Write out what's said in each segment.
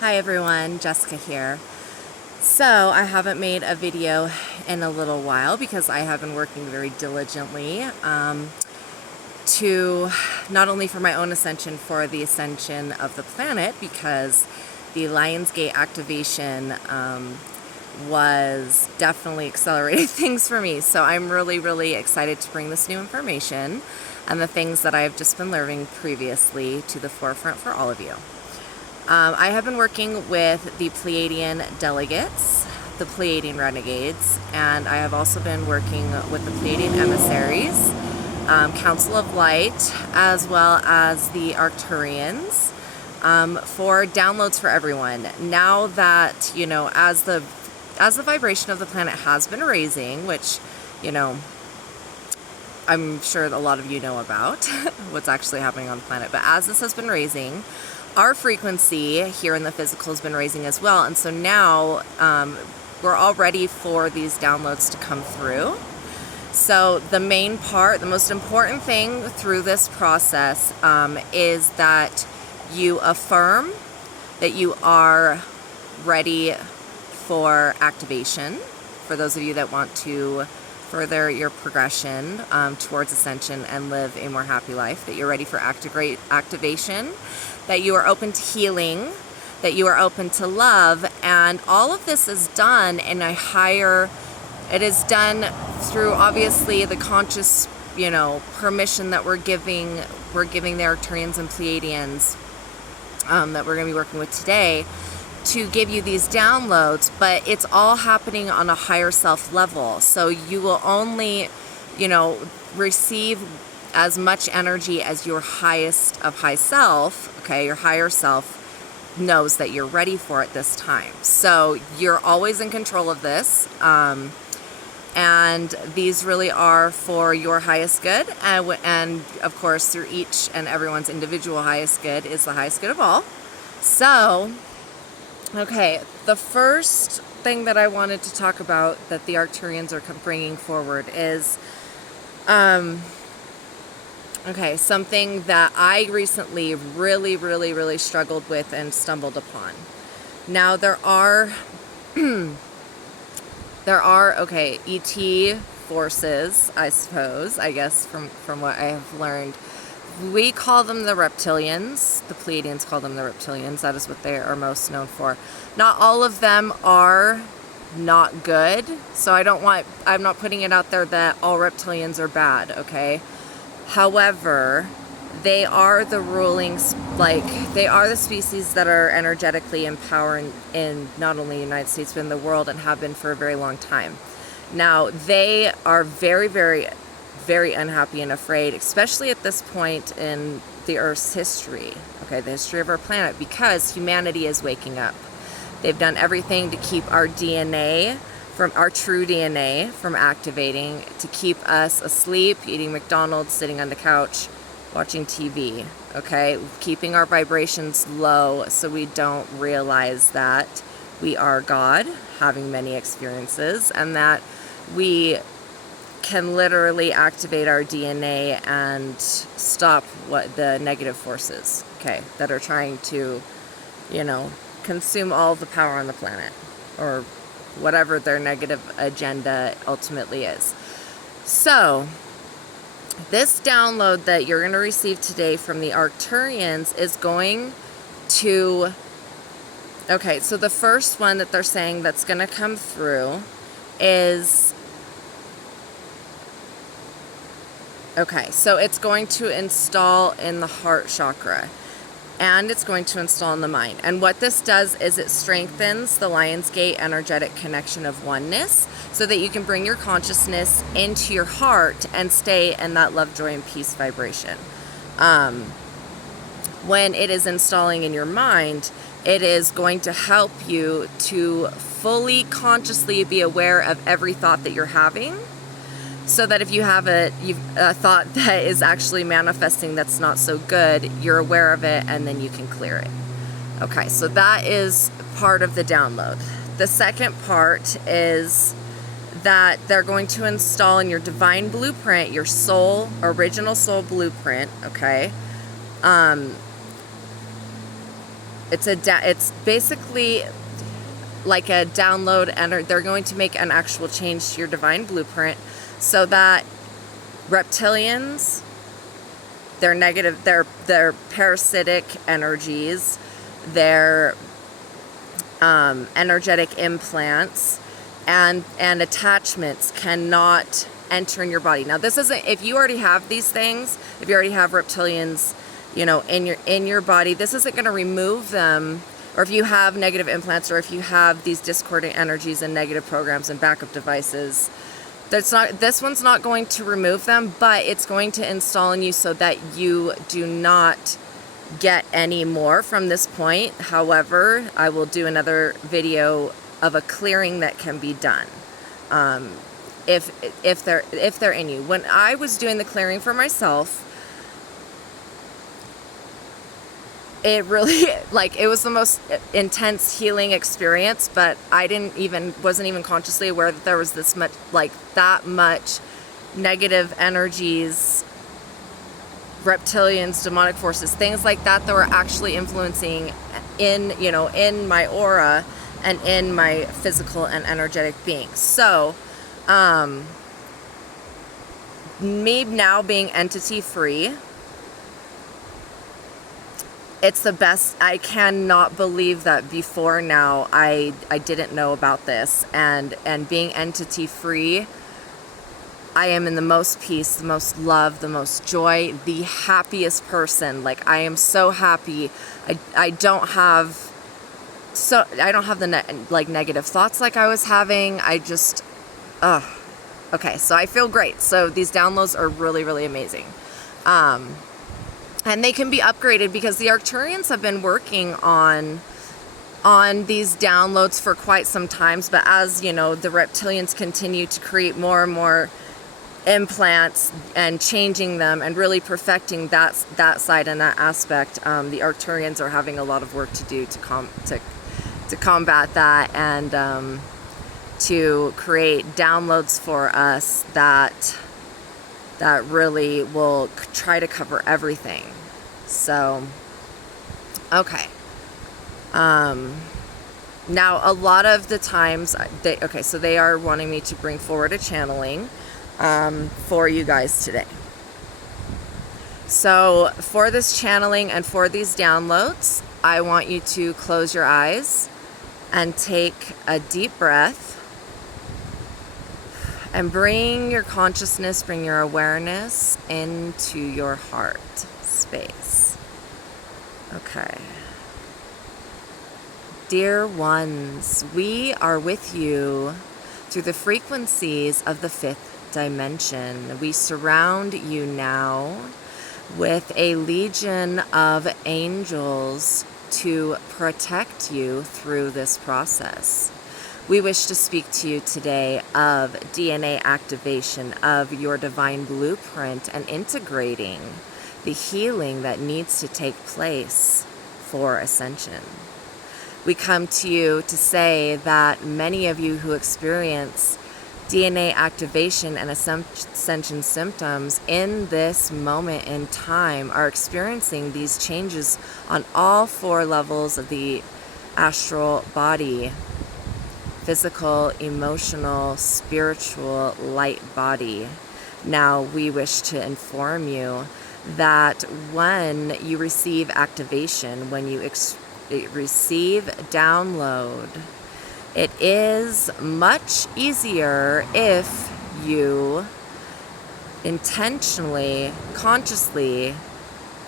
Hi everyone, Jessica here. So I haven't made a video in a little while because I have been working very diligently to not only for my own ascension, for the ascension of the planet, because the Lionsgate activation was definitely accelerating things for me. So I'm really excited to bring this new information and the things that I've just been learning previously to the forefront for all of you. I have been working with the Pleiadian delegates, the Pleiadian renegades, and I have also been working with the Pleiadian emissaries, Council of Light, as well as the Arcturians, for downloads for everyone. Now that, you know, as the vibration of the planet has been raising, which, you know, I'm sure a lot of you know about what's actually happening on the planet, but as this has been raising, our frequency here in the physical has been raising as well. And so now we're all ready for these downloads to come through. So the main part, the most important thing through this process is that you affirm that you are ready for activation. For those of you that want to further your progression towards ascension and live a more happy life, that you're ready for activation, that you are open to healing, that you are open to love, and all of this is done in a higher, it is done through obviously the conscious, you know, permission that we're giving the Arcturians and Pleiadians that we're going to be working with today to give you these downloads, but it's all happening on a higher self level. So you will only, you know, receive as much energy as your highest of high self, okay, your higher self knows that you're ready for it this time. So you're always in control of this. And these really are for your highest good. And of course, through each and everyone's individual highest good is the highest good of all. So, okay, the first thing that I wanted to talk about that the Arcturians are bringing forward is, okay, something that I recently really struggled with and stumbled upon. Now there are, okay, ET forces, I suppose, I guess from what I have learned. We call them the reptilians. The Pleiadians call them the reptilians. That is what they are most known for. Not all of them are not good. So I'm not putting it out there that all reptilians are bad, okay? However, they are the they are the species that are energetically empowering in not only the United States, but in the world, and have been for a very long time. Now, they are very unhappy and afraid, especially at this point in the Earth's history, okay, the history of our planet, because humanity is waking up. They've done everything to keep our DNA, from our true DNA, from activating, to keep us asleep, eating McDonald's, sitting on the couch, watching TV, okay, keeping our vibrations low so we don't realize that we are God, having many experiences, and that we can literally activate our DNA and stop what the negative forces, okay, that are trying to, you know, consume all the power on the planet, or whatever their negative agenda ultimately is. So this download that you're going to receive today from the Arcturians is going to, okay, so the first one that they're saying that's going to come through is, okay, so it's going to install in the heart chakra, and it's going to install in the mind. And what this does is it strengthens the Lionsgate energetic connection of oneness so that you can bring your consciousness into your heart and stay in that love, joy, and peace vibration. When it is installing in your mind, it is going to help you to fully consciously be aware of every thought that you're having, so that if you have a thought that is actually manifesting that's not so good, you're aware of it and then you can clear it. Okay, so that is part of the download. The second part is that they're going to install in your divine blueprint, your soul, original soul blueprint, okay? it's basically like a download, and they're going to make an actual change to your divine blueprint so that reptilians, their negative, their parasitic energies, their energetic implants and attachments cannot enter in your body. Now, this isn't, if you already have these things, if you already have reptilians, you know, in your body, this isn't going to remove them. Or if you have negative implants, or if you have these discordant energies and negative programs and backup devices, this one's not going to remove them, but it's going to install in you so that you do not get any more from this point. However, I will do another video of a clearing that can be done if they're in you. When I was doing the clearing for myself, it really, like, it was the most intense healing experience, but I wasn't even consciously aware that there was that much negative energies, reptilians, demonic forces, things like that were actually influencing in my aura and in my physical and energetic being. So, me now being entity free, it's the best. I cannot believe that before now I didn't know about this, and being entity free, I am in the most peace, the most love, the most joy, the happiest person. Like, I am so happy. I don't have the negative thoughts like I was having. Okay, so I feel great. So these downloads are really, really amazing. And they can be upgraded because the Arcturians have been working on these downloads for quite some time. But as you know, the reptilians continue to create more and more implants and changing them and really perfecting that side and that aspect. The Arcturians are having a lot of work to do to combat that, and to create downloads for us that really will try to cover everything. So, okay. Now, a lot of the times, so they are wanting me to bring forward a channeling for you guys today. So, for this channeling and for these downloads, I want you to close your eyes and take a deep breath. And bring your consciousness, bring your awareness into your heart space. Okay. Dear ones, we are with you through the frequencies of the fifth dimension. We surround you now with a legion of angels to protect you through this process. We wish to speak to you today of DNA activation of your divine blueprint and integrating the healing that needs to take place for Ascension. We come to you to say that many of you who experience DNA activation and Ascension symptoms in this moment in time are experiencing these changes on all 4 levels of the astral body: physical, emotional, spiritual, light body. Now, we wish to inform you that when you receive activation, when you receive download, it is much easier if you intentionally, consciously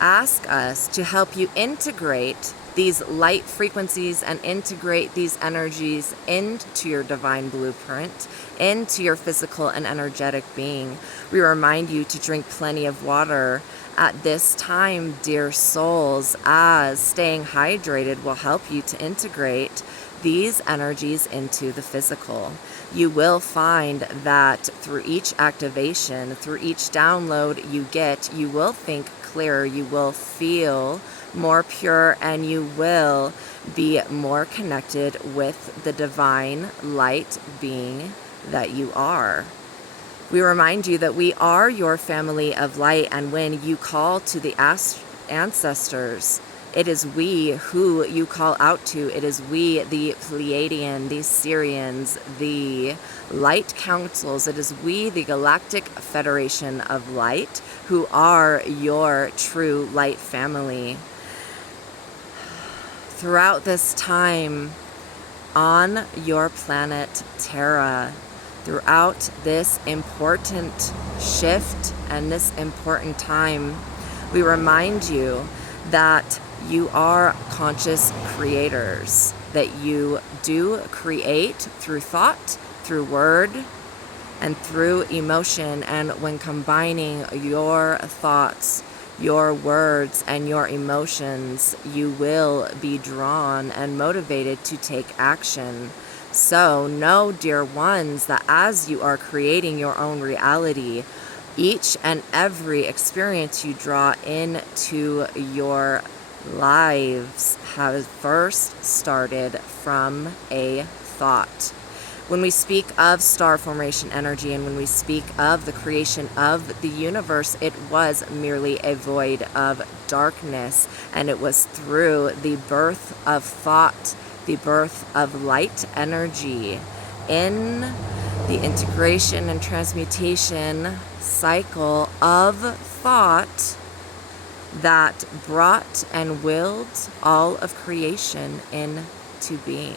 ask us to help you integrate these light frequencies and integrate these energies into your divine blueprint, into your physical and energetic being. We remind you to drink plenty of water at this time, dear souls, as staying hydrated will help you to integrate these energies into the physical. You will find that through each activation, through each download you get, you will think clearer, you will feel more pure, and you will be more connected with the divine light being that you are. We remind you that we are your family of light, and when you call to the ancestors, It is we who you call out to. It is we, the Pleiadian, the Syrians, the light councils. It is we, the Galactic Federation of Light, who are your true light family. Throughout this time on your planet Terra, throughout this important shift and this important time, we remind you that you are conscious creators, that you do create through thought, through word, and through emotion. And when combining your thoughts, your words, and your emotions, you will be drawn and motivated to take action. So know, dear ones, that as you are creating your own reality, each and every experience you draw into your lives has first started from a thought. When we speak of star formation energy and when we speak of the creation of the universe, it was merely a void of darkness, and it was through the birth of thought, the birth of light energy, in the integration and transmutation cycle of thought that brought and willed all of creation into being.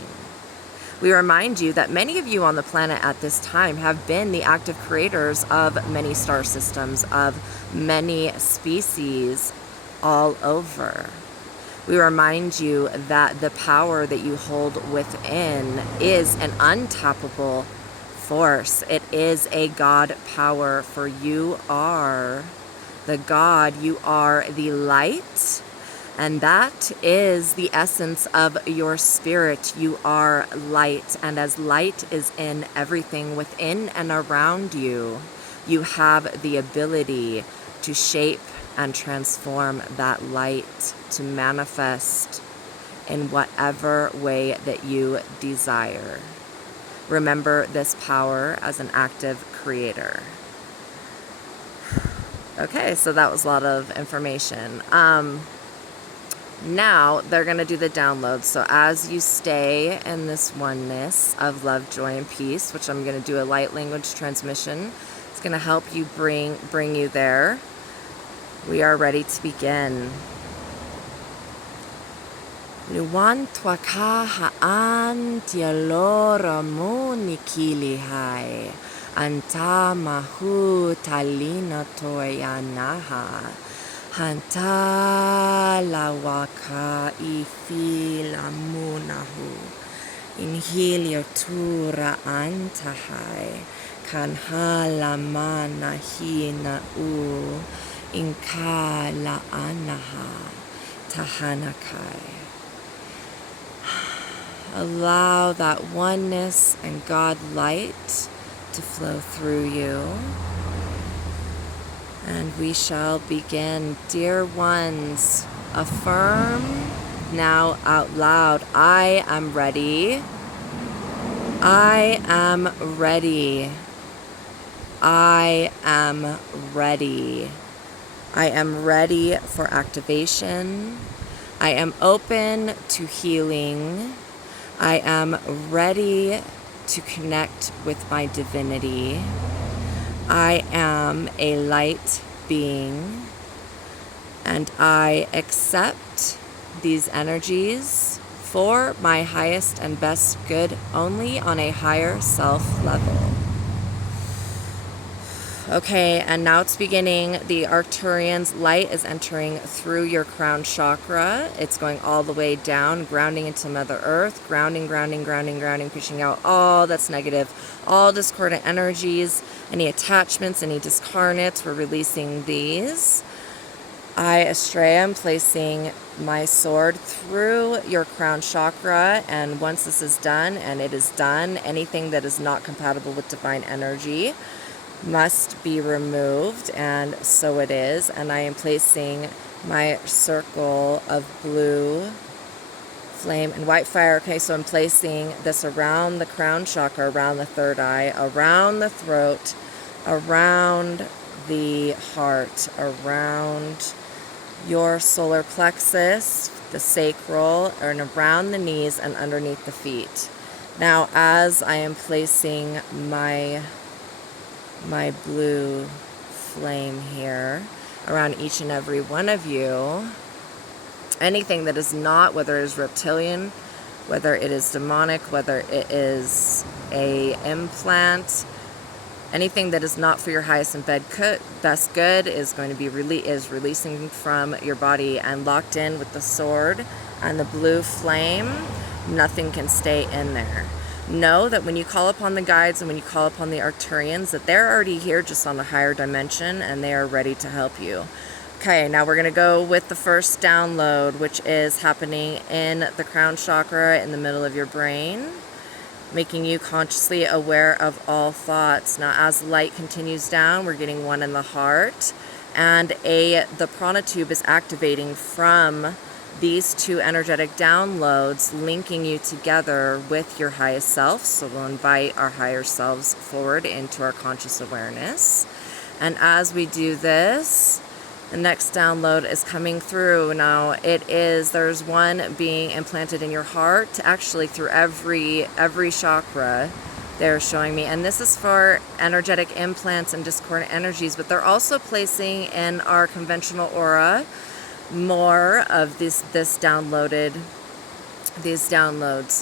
We remind you that many of you on the planet at this time have been the active creators of many star systems, of many species all over. We remind you that the power that you hold within is an untappable force. It is a God power, for you are the God, you are the light, and that is the essence of your spirit. You are light, and as light is in everything within and around you, you have the ability to shape and transform that light to manifest in whatever way that you desire. Remember this power as an active creator. Okay, so that was a lot of information. Now they're going to do the download. So as you stay in this oneness of love, joy, and peace, which I'm going to do a light language transmission, it's going to help you bring you there. We are ready to begin. Luwan twaka haan tialora moni kili hai. Anta mahu talina toyanaha. Hanta lawaka ifila munahu. Inhilio tura antahai. Kanhala mana hina u. Inkala anaha. Tahanakai. Allow that oneness and God light to flow through you. And we shall begin. Dear ones, affirm now out loud, I am ready. I am ready. I am ready. I am ready for activation. I am open to healing. I am ready to connect with my divinity. I am a light being, and I accept these energies for my highest and best good only on a higher self level. Okay, and now it's beginning. The Arcturian's light is entering through your crown chakra. It's going all the way down, grounding into Mother Earth, grounding, pushing out all that's negative, all discordant energies, any attachments, any discarnates. We're releasing these. I, Estrella, am placing my sword through your crown chakra, and once this is done, and it is done, anything that is not compatible with divine energy must be removed, and so it is. And I am placing my circle of blue flame and white fire. Okay, so I'm placing this around the crown chakra, around the third eye, around the throat, around the heart, around your solar plexus, the sacral, and around the knees and underneath the feet. Now, as I am placing my blue flame here around each and every one of you, anything that is not, whether it is reptilian, whether it is demonic, whether it is a implant, anything that is not for your highest and best good is going to be releasing from your body and locked in with the sword and the blue flame. Nothing can stay in there. Know that when you call upon the guides and when you call upon the Arcturians, that they're already here just on a higher dimension and they are ready to help you. Okay, now we're going to go with the first download, which is happening in the crown chakra in the middle of your brain, making you consciously aware of all thoughts. Now, as light continues down, we're getting one in the heart, and the prana tube is activating from these two energetic downloads, linking you together with your highest self. So we'll invite our higher selves forward into our conscious awareness. And as we do this, the next download is coming through. Now there's one being implanted in your heart, actually through every chakra they're showing me. And this is for energetic implants and discordant energies, but they're also placing in our conventional aura more of these downloads.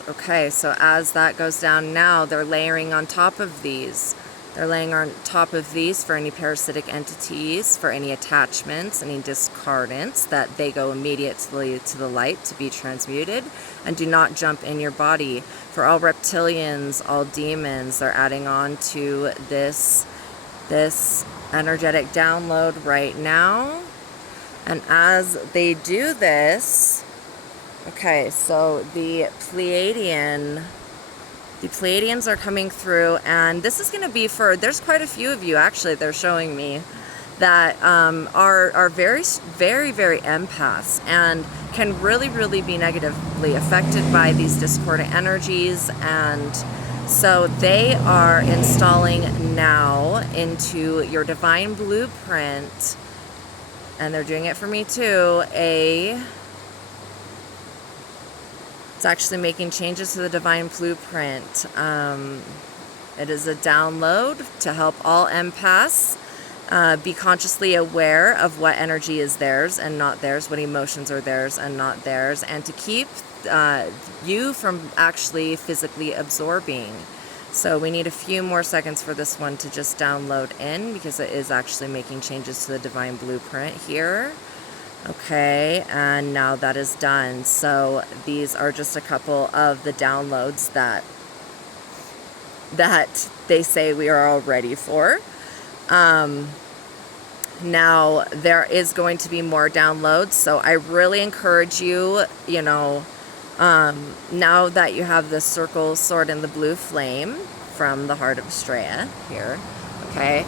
Okay, so as that goes down now, they're layering on top of these. They're laying on top of these for any parasitic entities, for any attachments, any discordants, that they go immediately to the light to be transmuted and do not jump in your body. For all reptilians, all demons, they're adding on to this energetic download right now. And as they do this, okay, so the Pleiadians are coming through, and this is going to be there's quite a few of you actually they're showing me that are very, very, very empaths and can really, really be negatively affected by these discordant energies. And so they are installing now into your divine blueprint, and they're doing it for me too, it's actually making changes to the divine blueprint. It is a download to help all empaths be consciously aware of what energy is theirs and not theirs, what emotions are theirs and not theirs, and to keep you from actually physically absorbing. So we need a few more seconds for this one to just download in, because it is actually making changes to the divine blueprint here. Okay, and now that is done. So these are just a couple of the downloads that they say we are all ready for. Now there is going to be more downloads, so I really encourage you, now that you have the circle, sword, and the blue flame from the heart of Estrella here, okay,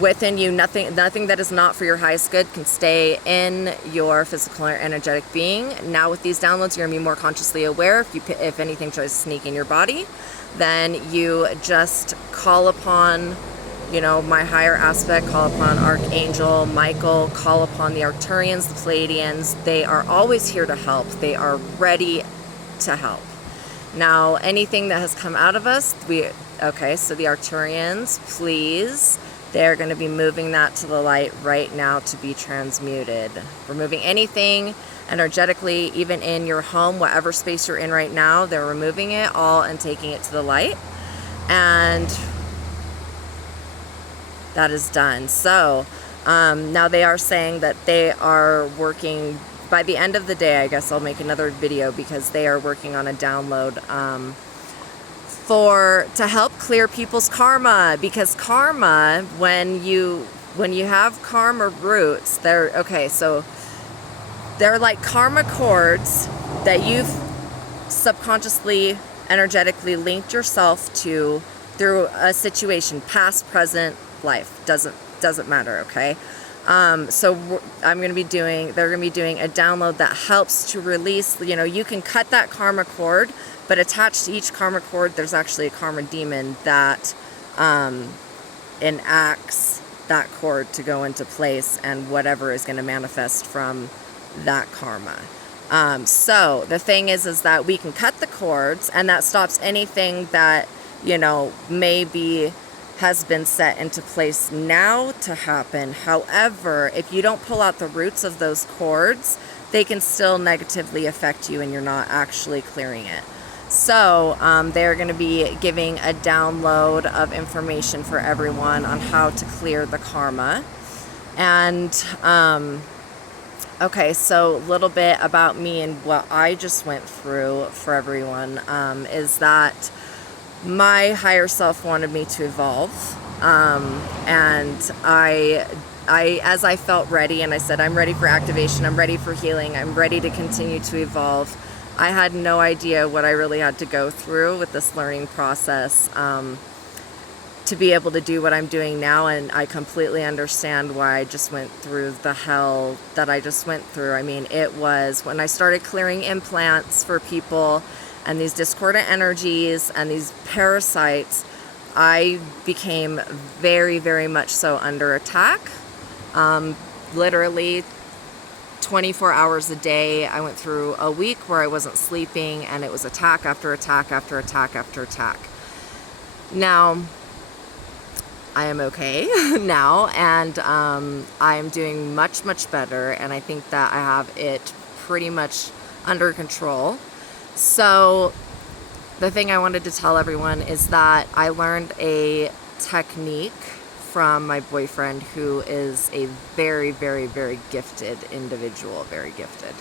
within you, nothing that is not for your highest good can stay in your physical or energetic being. Now with these downloads, you're going to be more consciously aware. If anything tries to sneak in your body, then you just call upon, my higher aspect, call upon Archangel Michael, call upon the Arcturians, the Pleiadians. They are always here to help. They are ready to help. Now, anything that has come out of us, so the Arcturians, please, they're going to be moving that to the light right now to be transmuted. Removing anything energetically, even in your home, whatever space you're in right now, they're removing it all and taking it to the light. And that is done. So now they are saying that they are working, by the end of the day, I guess I'll make another video, because they are working on a download to help clear people's karma. Because karma, when you have karma roots, they're like karma cords that you've subconsciously, energetically linked yourself to through a situation, past, present, life, doesn't matter, okay? So they're going to be doing a download that helps to release, you can cut that karma cord, but attached to each karma cord, there's actually a karma demon that enacts that cord to go into place and whatever is going to manifest from that karma. So the thing is that we can cut the cords, and that stops anything that, maybe has been set into place now to happen. However, if you don't pull out the roots of those cords, they can still negatively affect you and you're not actually clearing it. So they're going to be giving a download of information for everyone on how to clear the karma. And okay, so a little bit about me and what I just went through for everyone is that my higher self wanted me to evolve. And I, as I felt ready, and I said, I'm ready for activation, I'm ready for healing, I'm ready to continue to evolve. I had no idea what I really had to go through with this learning process to be able to do what I'm doing now, and I completely understand why I just went through the hell that I just went through. I mean, it was when I started clearing implants for people and these discordant energies and these parasites, I became very, very much so under attack. Literally 24 hours a day. I went through a week where I wasn't sleeping, and it was attack after attack after attack after attack. Now, I am okay now, and I am doing much, much better, and I think that I have it pretty much under control. So the thing I wanted to tell everyone is that I learned a technique from my boyfriend, who is a very, very, very gifted individual, very gifted,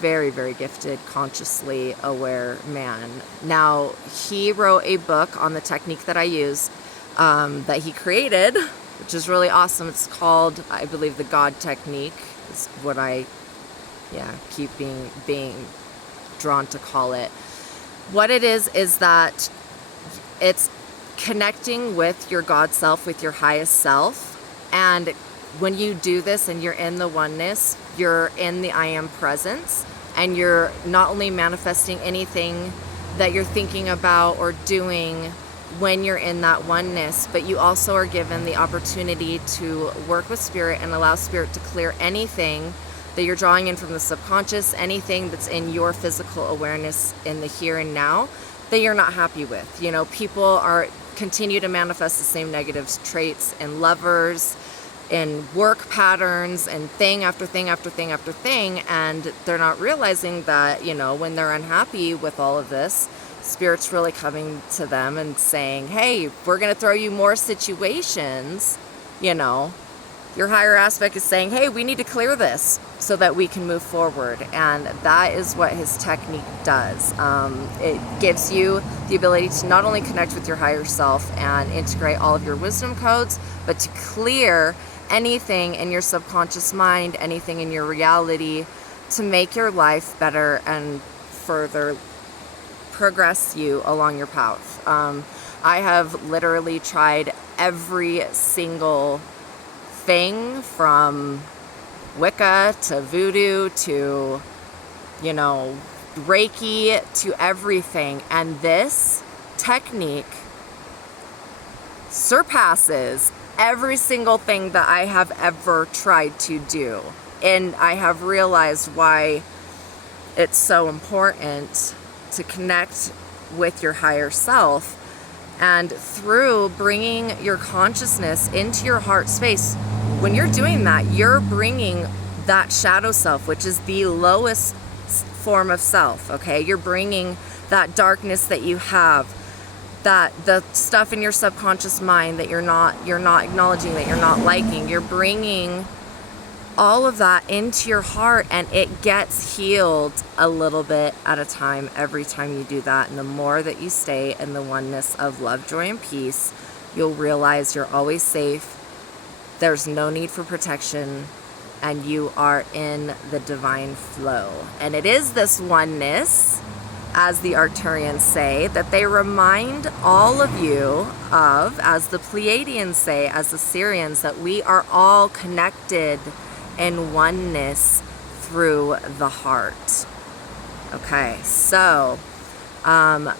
very, very gifted, consciously aware man. Now, he wrote a book on the technique that I use, that he created, which is really awesome. It's called, I believe, the God Technique is what I keep being drawn to call it. What it is that it's connecting with your God self, with your highest self. And when you do this and you're in the oneness, you're in the I am presence, and you're not only manifesting anything that you're thinking about or doing when you're in that oneness, but you also are given the opportunity to work with spirit and allow spirit to clear anything that you're drawing in from the subconscious, anything that's in your physical awareness in the here and now that you're not happy with. People continue to manifest the same negative traits in lovers, in work patterns, and thing after thing after thing after thing, and they're not realizing that, when they're unhappy with all of this, Spirit's really coming to them and saying, hey, we're going to throw you more situations. Your higher aspect is saying, hey, we need to clear this so that we can move forward. And that is what his technique does. It gives you the ability to not only connect with your higher self and integrate all of your wisdom codes, but to clear anything in your subconscious mind, anything in your reality, to make your life better and further progress you along your path. I have literally tried every single thing, from Wicca to voodoo to, Reiki, to everything. And this technique surpasses every single thing that I have ever tried to do. And I have realized why it's so important to connect with your higher self. And through bringing your consciousness into your heart space, when you're doing that, you're bringing that shadow self, which is the lowest form of self, okay? You're bringing that darkness that you have, that the stuff in your subconscious mind that you're not acknowledging, that you're not liking. You're bringing all of that into your heart, and it gets healed a little bit at a time every time you do that. And the more that you stay in the oneness of love, joy, and peace, you'll realize you're always safe. There's no need for protection, and you are in the divine flow. And it is this oneness, as the Arcturians say, that they remind all of you of, as the Pleiadians say, as the Syrians, that we are all connected in oneness through the heart. Okay, so the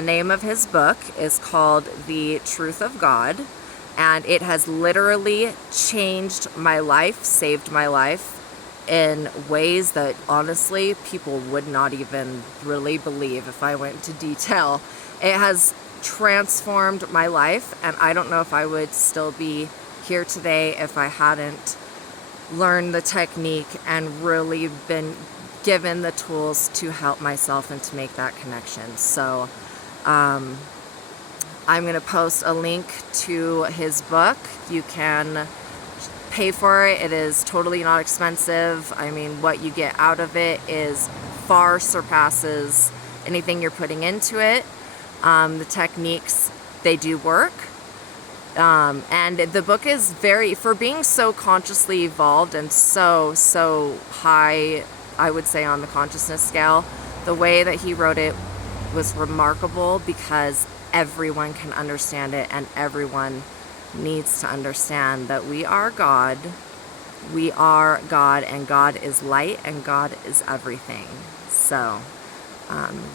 name of his book is called The Truth of God. And it has literally changed my life, saved my life in ways that honestly people would not even really believe if I went into detail. It has transformed my life, and I don't know if I would still be here today if I hadn't learned the technique and really been given the tools to help myself and to make that connection. So I'm going to post a link to his book. You can pay for it. It is totally not expensive. I mean, what you get out of it is far surpasses anything you're putting into it. The techniques, they do work. And the book is for being so consciously evolved and so high, I would say, on the consciousness scale, the way that he wrote it was remarkable because everyone can understand it, and everyone needs to understand that we are God. We are God, and God is light, and God is everything. So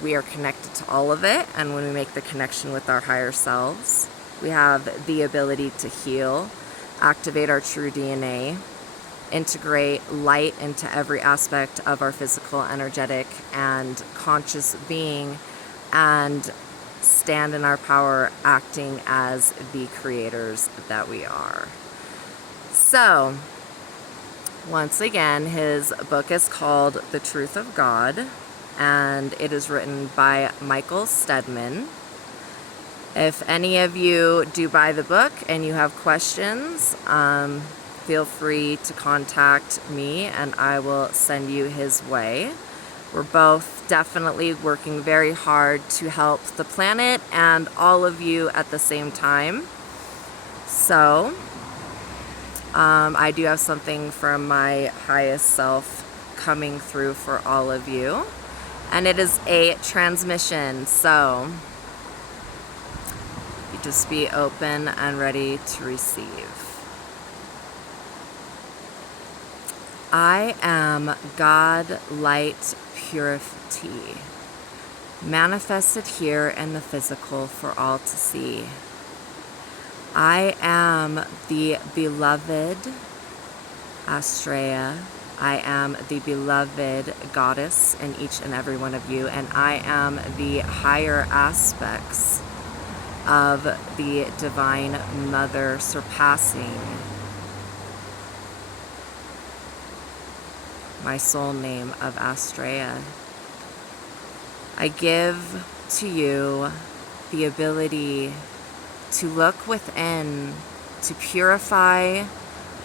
we are connected to all of it, and when we make the connection with our higher selves, we have the ability to heal, activate our true DNA, integrate light into every aspect of our physical, energetic, and conscious being, and stand in our power, acting as the creators that we are. So, once again, his book is called The Truth of God, and it is written by Michael Stedman. If any of you do buy the book and you have questions, feel free to contact me and I will send you his way. We're both definitely working very hard to help the planet and all of you at the same time. So, I do have something from my highest self coming through for all of you. And it is a transmission, so you just be open and ready to receive. I am God, light, purity, manifested here in the physical for all to see. I am the beloved Astrea. I am the beloved goddess in each and every one of you, and I am the higher aspects of the Divine Mother, surpassing my soul name of Astrea. I give to you the ability to look within, to purify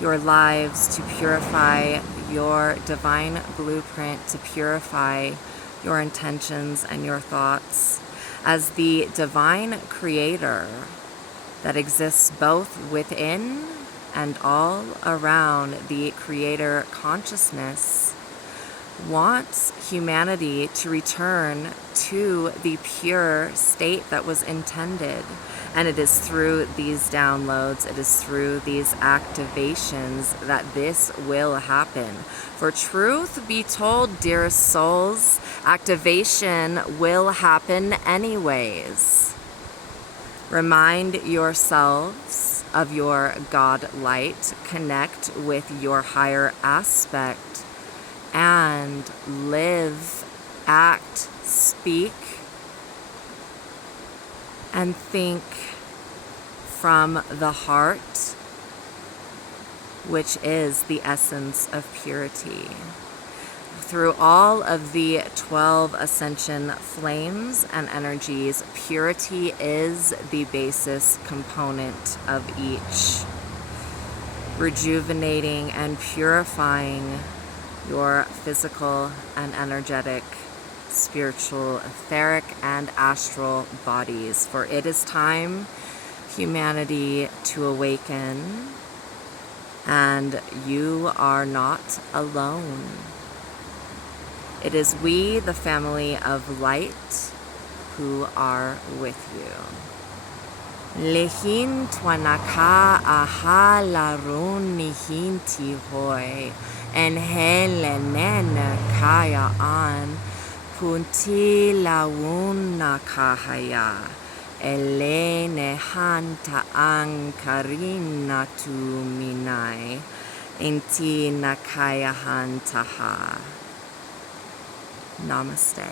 your lives, to purify your divine blueprint, to purify your intentions and your thoughts as the divine creator that exists both within and all around. The creator consciousness wants humanity to return to the pure state that was intended. And it is through these downloads, it is through these activations that this will happen. For truth be told, dearest souls, activation will happen anyways. Remind yourselves of your God light, connect with your higher aspect, and live, act, speak, and think from the heart, which is the essence of purity. Through all of the 12 ascension flames and energies, purity is the basis component of each, rejuvenating and purifying your physical and energetic, spiritual, etheric, and astral bodies. For it is time, humanity, to awaken, and you are not alone. It is we, the family of light, who are with you. Lehin twanaka aha larun nihin tihoi, en helenen kaya an punti launa kahaya, Elene hanta ang karina tu minai. Inti nakaya hantaha. Namaste.